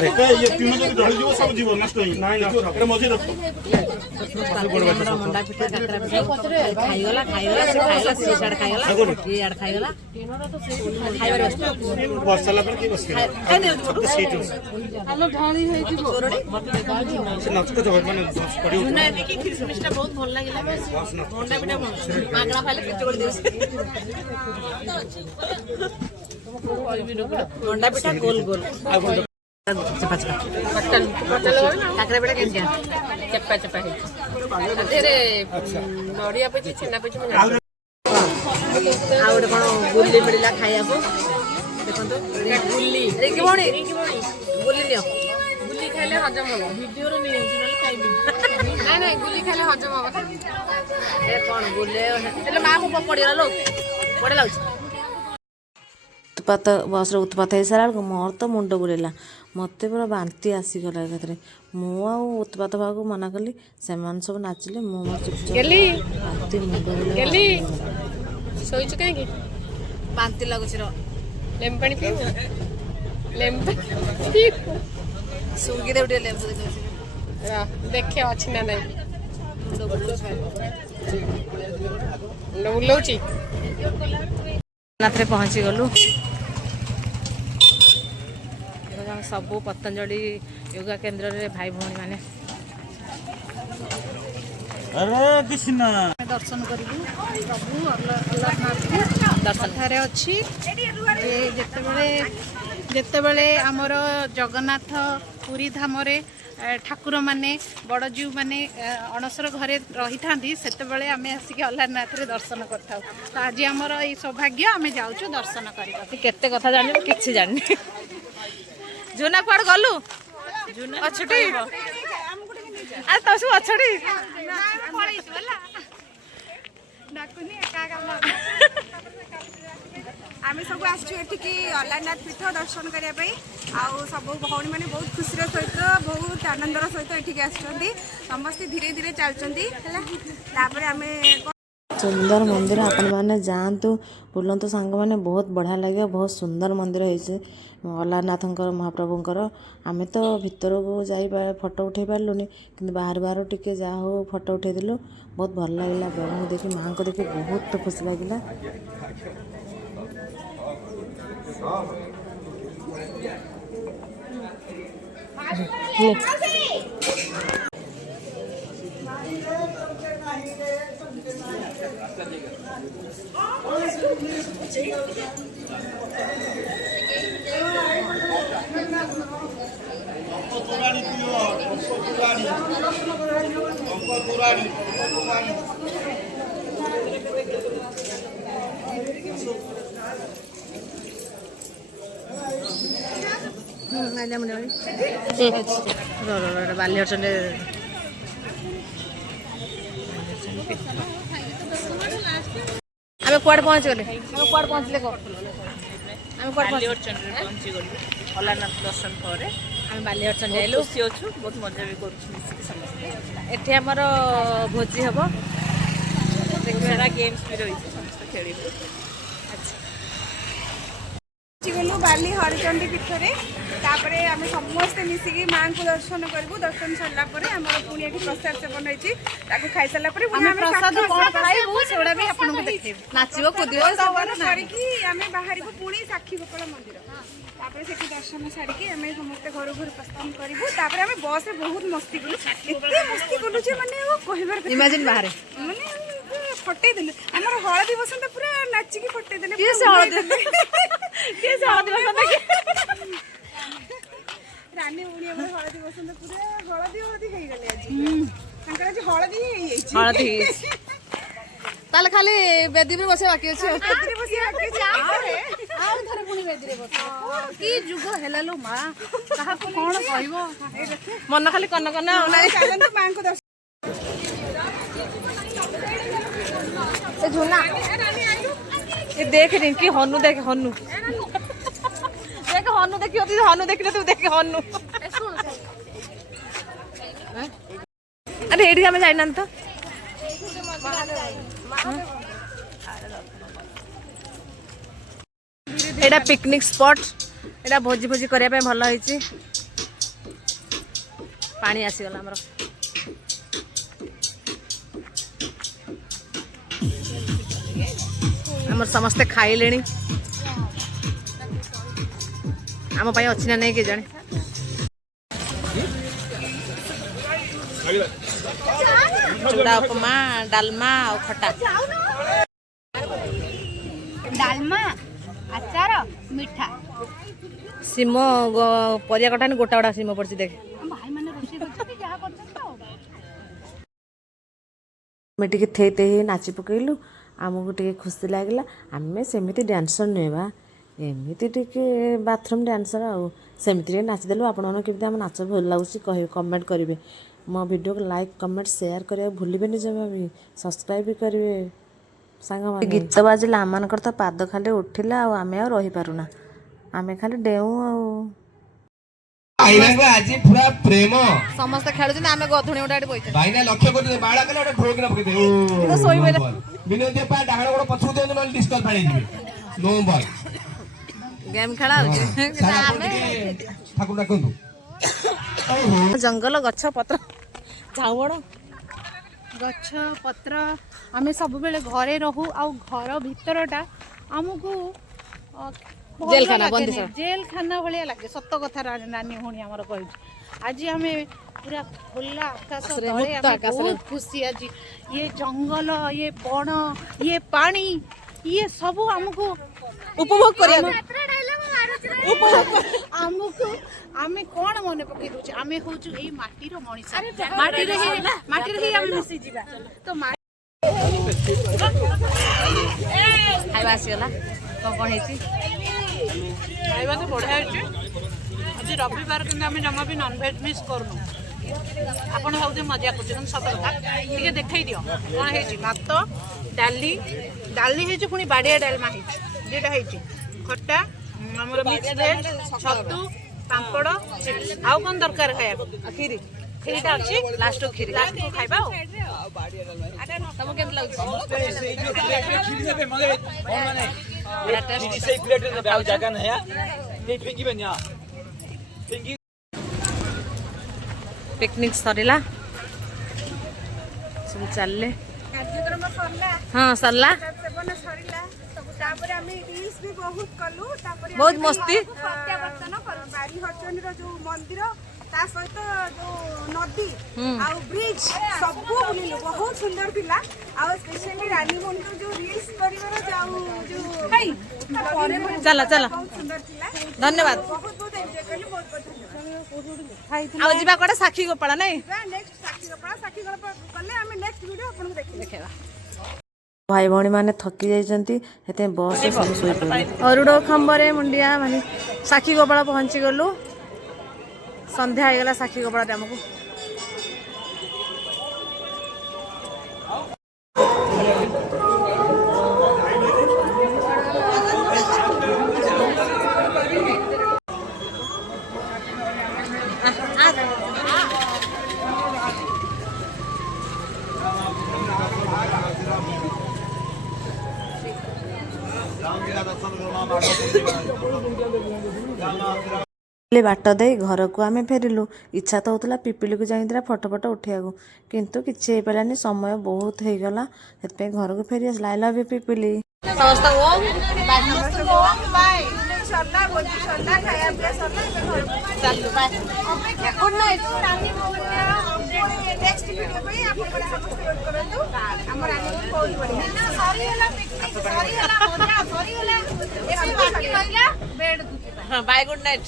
ये तीनों जब ढल जीव सब जीव नष्ट होई एटा मझी रख मंडा पिठा काकरा पिठा खाइगला खाइगला से खाइगला से साड खाइगला ये यार खाइगला खाइबार बस बस चला पर की बस के सब सीट हम ढाणी है जी कोरडी से नच को जब माने पड़ी उठ ना देखि क्रिसमस टा बहुत भल लागिला मंडा पिठा मागणा खाले पिट कर देउ मंडा पिठा गोल गोल काकरा पिठा केमतिया चप्पा चप्पा है अरे नड़िया पे छेना पे आ गोटे कौन गुल्ली मिलला खाइया को देखो गुल्ली की बणी गुल्ली नियो गुल्ली खाइले हजम हो वीडियो रे नहीं होची नले खाइबी नहीं गुल्ली खाइले हजम हो ए कौन गुल्ले एले मां को पपड़िया लोग पड़े लाउछ उत्पात बस उत्पात हो सारा मोर तो मुंड बुलेला मत पूरा बांति आसीगला एकाथरे मु उत्पात भाग मना कली से सब नाचिले मु मोर चुपचाप मुंड शोइछु काहे की बांति लागुछ रो लेम पानी पी लेम सुगी दे उठे लेम्बु देखे अछि ना नहीं बुलौची नाथरे पहुंची गलु सबू पतंजलि योगा केन्द्र रे भाई भौणी माने अरे कृष्ण दर्शन करू प्रभु अल्लाहनाथ दर्शन ठारे अच्छी जेतेबेले आमर जगन्नाथ पुरी धाम ठाकुर माने बड़ जीव माने अणसर घरे रही था सेतेबेले आमे आसिक अल्लाहनाथ रे दर्शन करथाउ तो आज आमर ई सौभाग्य आमे जाउछु दर्शन करबा केते कथा जानि किछि जानि जुना कुआड़ गलु अछटी आ तो सब अछटी आम सब आठिकी अल्लाहनाथ पीठ दर्शन करने सब भौणी मैंने बहुत खुशी सहित बहुत आनंदर सहित ये समस्ते धीरे धीरे चलती आम सुंदर मंदिर आपण मैंने जातु बुलतु सांग मैंने बहुत बढ़िया लगे बहुत सुंदर मंदिर है अल्लाहनाथ महाप्रभुंकर आम तो भितर को जाई फोटो उठे पार्लुनि कि बाहर बाहर टिके जा हो फोटो उठे दिलु बहुत भल लगे प्रभु देखी माँ को देखी बहुत खुशी लगे बाली आम कुआड़े पहुँच गले कुआड़े पहुँचले पहुँची गलु अल्लाहनाथ दर्शन पर आम बालीहरचंडी आइलु खुशी अच्छु बहुत मजा भी करूँ समस्ते एठी हमर भोजी हबो सारा गेम्स भी रही समस्त खेल गलु बाली हरचंडी पीठ तापर आम समस्ते मिसिकी माँ को दर्शन करूँ दर्शन सरला पुणी ये प्रसाद सेवन होती खाई सारा बाहर पुणी साक्षी गोपाल मंदिर तापर से दर्शन सारिकी आम समस्ते घर घर प्रस्थान करूँ आम बस बहुत मस्ती कलु मस्ती कलु माने कहबार इमेजिन बाहर माने फटई देलु आमर हलदी बसंत पूरा नाचिकी फटई देले रानी उनी हमर हलदी बसंत पूरा हलदी हलदी हे गले आज तांकर आज हलदी हे जाईछि हलदी ताले खाली बेदी पे बसे बाकी अछि बेदी बसे बाकी अछि आ धरे पुणी बेदी रे बस की जुग हेला लो मां कहा को कोन कहबो मन खाली कन कन चलन तो मां को दर्शन ए झुना ये देख रही कि हनु देख हनु देख हनु देखी होती हनु देखले तू देख हनु अरे एडी हमें जाइना तो एडा पिकनिक स्पॉट एडा भोजी भोजी करिया पे भल होईची पानी आसीगला हमर हमर समस्ते खाइलेनी आम पाई अच्छी ना नहीं के जाने चूड़ा उपमा डालमा और खट्टा डालमा आचार मिठा सीम परिया कटा गोटा गोटा सीम पड़सी देख भाई माने रोषे करछथि जहा करछथि तो मैं टिके थे थे नाची पकईलु आमको टिके खुशी लगला आमे सेमिति डांसर नेबा एमिति टिके बाथरूम डांसर आ सेमिति नाचिदेलु आपण केमती आम नाच भल लगुच कहे कमेंट करेंगे मो वीडियो को लाइक कमेंट शेयर करिया भूलिबेनि जमा भी सब्सक्राइब भी करेंगे सांग गीत बाजिला आम तो पाद खाली उठिला आम रही पारुना आमे खाली डेऊ आज पूरा प्रेम समस्त खेलुछन आमे गधुणी उडाडी बइछ भाईना लक्ष्य कर बाळा कले ओटा ठोक ना पके दे तो सोई बेले विनोद पा डागण गोड़ पछु दे न डिस्कल पाणी दिबे नो बॉल गेम खेला आमे ठाकुर डाकंतु जंगल गछ पत्र झाउबड़ गछ पत्र आमे सब बेले घरे रहू आ घर भीतरटा हमकु जेल खाना बंदी जेल खाना भलिया लागे सत्य कथा नानी होनी हमर कहि आज आमे पूरा खुला आकाश तळे आमे बहुत खुशी आज ये जंगल ये बण ये पानी ये सब हमकु उपभोग करिया हमकु आमे कोन मने पकि दोछ आमे होछु एई माटीर मणिस माटी रे आमे मिसी जिबा तो खाइबा आसीगला कौन हेची खाइबा तो बढ़िया हेची आज रविवार किंतु आमे जमा भी नॉनवेज मिस करनु आपण हाउजे मजा करछन सत कथा ठीक देखाई दियो कोन हेची भात डाली डाली हेची पुनी बाडिया डालमा हेची जेटा हेची खट्टा हमर मिक्स वेज छतु पापड़ आउ कोन दरकार खाया खीरी खीरीटा अछि लास्ट खीरी लास्ट को खाइबा तम केम लागछ खीरी देबे मगे कोन माने खीरी से प्लेट देबे आउ जगह नहीं है फेंकी बनिया फेंकी पिकनिक सरिला सब चलले कार्यक्रम सरला हां सरला सेवन सरिला तापर आमे रील्स भी बहुत कलु तापर बहुत मस्ती प्रत्यावर्तन कलु बारी हचन रो जो मंदिर ता सहित जो नदी आ ब्रिज सब बुलिलु बहुत सुंदर थिला आ स्पेशली रानी मंदिर जो रील्स करिवार जाऊ जो भाई चला चला बहुत सुंदर थिला धन्यवाद बहुत बहुत एन्जॉय कलु बहुत बहुत आ जिबा कोडा साखी गोपाळा नै नेक्स्ट साक्षी गणपा कले आमे नेक्स्ट वीडियो आपन देखिबा भाई भौणी माने थकी जाइछंती हेते बस सब सोई पड़े अरुडो खंबरे मुंडिया माने साखी गोपाळा पहुंची गलु संध्या हो गला साखी गोपाळा डैम को बाट दे घर को आम फेरिलु इच्छा तो होता पिपिली को जाइए फटो फटो उठा किंतु किसी हो पारानी समय बहुत हो गला से घर को फेरी आसला I love you Pipili bye good night.